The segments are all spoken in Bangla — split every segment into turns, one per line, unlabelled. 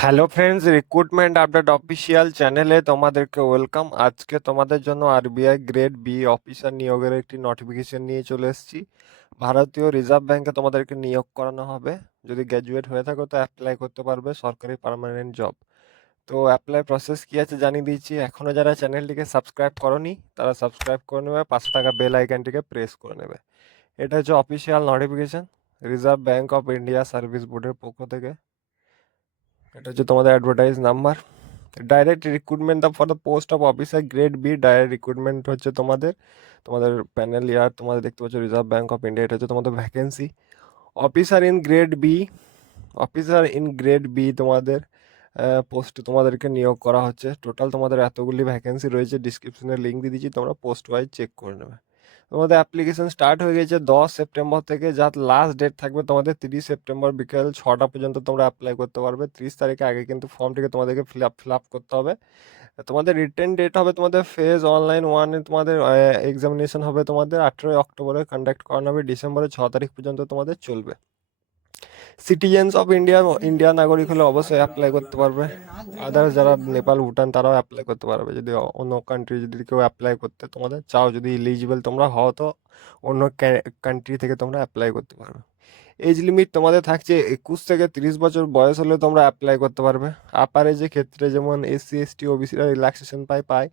Hello friends recruitment update official চ্যানেলে তোমাদেরকে ওয়েলকাম আজকে তোমাদের জন্য আরবিআই গ্রেড বি অফিসার নিয়োগের একটি নোটিফিকেশন নিয়ে চলে এসেছি। ভারতীয় রিজার্ভ ব্যাংকে তোমাদেরকে নিয়োগ করানো হবে। যদি গ্র্যাজুয়েট হয়ে থাকো তো অ্যাপ্লাই করতে পারবে, সরকারি পার্মানেন্ট জব তো অ্যাপ্লাই প্রসেস কী আছে জানিয়ে দিয়েছি এখনও যারা চ্যানেলটিকে সাবস্ক্রাইব করনি, তারা সাবস্ক্রাইব করে নেবে, পাশে টাকা বেল আইকনটিকে প্রেস করে নেবে। এটা হচ্ছে official notification reserve bank of India service বোর্ডের পক্ষ থেকে। এটা হচ্ছে তোমাদের advertise number direct recruitment for the post of officer grade B direct recruitment হচ্ছে তোমাদের তোমাদের প্যানেল ইয়ার তোমাদের দেখতে পাচ্ছ রিজার্ভ ব্যাঙ্ক অফ ইন্ডিয়া এটা হচ্ছে তোমাদের vacancy officer in grade B officer in grade B তোমাদের পোস্ট তোমাদেরকে নিয়োগ করা হচ্ছে। টোটাল তোমাদের এতগুলি ভ্যাকেন্সি রয়েছে ডিসক্রিপশনে লিঙ্ক দিয়ে দিচ্ছি, তোমরা পোস্ট ওয়াইজ চেক করে নেবে। তোমাদের অ্যাপ্লিকেশন স্টার্ট হয়ে গেছে দশ সেপ্টেম্বর থেকে, যার লাস্ট ডেট থাকবে তোমাদের তিরিশ সেপ্টেম্বর বিকেল ছটা পর্যন্ত তোমরা অ্যাপ্লাই করতে পারবে। তিরিশ তারিখে আগে কিন্তু ফর্মটিকে তোমাদেরকে ফিল আপ ফিল আপ করতে হবে। তোমাদের রিটার্ন ডেট হবে তোমাদের ফেজ অনলাইন ওয়ানে তোমাদের এক্সামিনেশন হবে তোমাদের আঠেরোই অক্টোবরে। কন্ডাক্ট করানো হবে ডিসেম্বরের ছ তারিখ পর্যন্ত তোমাদের চলবে। সিটিজেন্স অফ ইন্ডিয়া ইন্ডিয়া নাগরিক হলে অবশ্যই অ্যাপ্লাই করতে পারবে। আদার্স যারা নেপাল ভুটান তারাও অ্যাপ্লাই করতে পারবে। যদি অন্য কান্ট্রি যদি কেউ অ্যাপ্লাই করতে তোমাদের চাও, যদি ইলিজিবল তোমরা হও, তো অন্য কান্ট্রি থেকে তোমরা অ্যাপ্লাই করতে পারবে। এজ লিমিট তোমাদের থাকছে একুশ থেকে তিরিশ বছর বয়স হলে তোমরা অ্যাপ্লাই করতে পারবে। আপার এজের ক্ষেত্রে যেমন এসসি এসটি ওবিসিরা রিল্যাক্সেশন পায় পায়।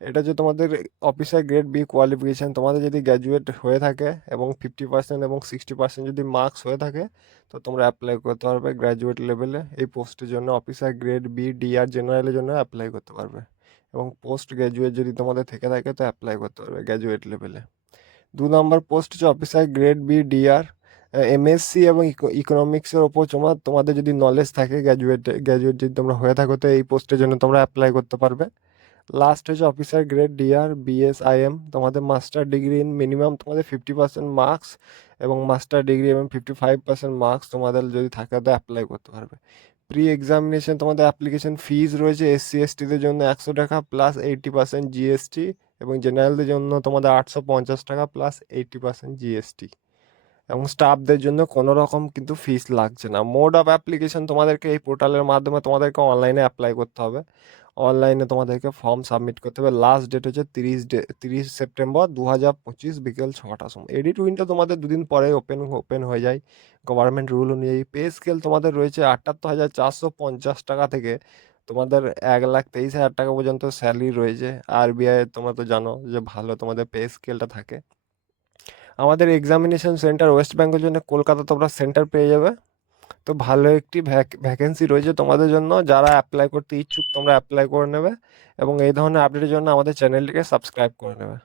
এটা যে তোমাদের অফিসার গ্রেড বি কোয়ালিফিকেশান তোমাদের যদি গ্র্যাজুয়েট হয়ে থাকে এবং ফিফটি পার্সেন্ট এবং সিক্সটি পার্সেন্ট যদি মার্কস হয়ে থাকে, তো তোমরা অ্যাপ্লাই করতে পারবে গ্র্যাজুয়েট লেভেলে এই পোস্টের জন্য অফিসার গ্রেড বি ডিআর জেনারেলের জন্য অ্যাপ্লাই করতে পারবে। এবং পোস্ট গ্র্যাজুয়েট যদি তোমাদের থেকে থাকে, তো অ্যাপ্লাই করতে পারবে গ্র্যাজুয়েট লেভেলে দু নম্বর পোস্ট হচ্ছে officer grade B DR MSc এবং ইকোনমিক্সের ওপর তোমার তোমাদের যদি নলেজ থাকে গ্র্যাজুয়েট গ্র্যাজুয়েট যদি তোমরা হয়ে থাকো, তো এই পোস্টের জন্য তোমরা অ্যাপ্লাই করতে পারবে। লাস্ট হচ্ছে অফিসার গ্রেড ডিআর বিএসআইএম তোমাদের মাস্টার ডিগ্রি ইন মিনিমাম তোমাদের ফিফটি পার্সেন্ট মার্কস এবং মাস্টার ডিগ্রি এবং ফিফটি ফাইভ পার্সেন্ট মার্কস তোমাদের যদি থাকে তো অ্যাপ্লাই করতে পারবে। প্রি এক্সামিনেশন তোমাদের অ্যাপ্লিকেশন ফিজ রয়েছে এসসি এসটিদের জন্য একশো টাকা প্লাস এইটটি পার্সেন্ট জিএসটি এবং জেনারেলদের জন্য তোমাদের আটশো পঞ্চাশ টাকা প্লাস এইটটি পার্সেন্ট জিএসটি এবং স্টাফদের জন্য কোনো রকম কিন্তু ফিস লাগছে না। মোড অফ অ্যাপ্লিকেশন তোমাদেরকে এই পোর্টালের মাধ্যমে তোমাদেরকে অনলাইনে অ্যাপ্লাই করতে হবে। অনলাইনে তোমাদেরকে ফর্ম সাবমিট করতে হবে। লাস্ট ডেট হচ্ছে তিরিশ ডে, তিরিশ সেপ্টেম্বর দু হাজার পঁচিশ বিকেল ছটার সময়। এডিট উইন্ডো তোমাদের দুদিন পরে ওপেন ওপেন হয়ে যায়। গভর্নমেন্ট রুল অনুযায়ী পে স্কেল তোমাদের রয়েছে আটাত্তর হাজার চারশো পঞ্চাশ টাকা থেকে তোমাদের এক লাখ তেইশ হাজার টাকা পর্যন্ত স্যালারি রয়েছে। আরবিআই তোমরা তো জানো যে ভালো তোমাদের পে স্কেলটা থাকে। আমাদের এক্সামিনেশন সেন্টার ওয়েস্ট বেঙ্গল জন্য কলকাতা তোমরা সেন্টার পেয়ে যাবে। তো ভালো একটি ভ্যাকেন্সি রয়েছে তোমাদের জন্য। যারা অ্যাপ্লাই করতে ইচ্ছুক তোমরা অ্যাপ্লাই করে নেবে এবং এই ধরনের আপডেটের জন্য আমাদের চ্যানেলটিকে সাবস্ক্রাইব করে নেবে।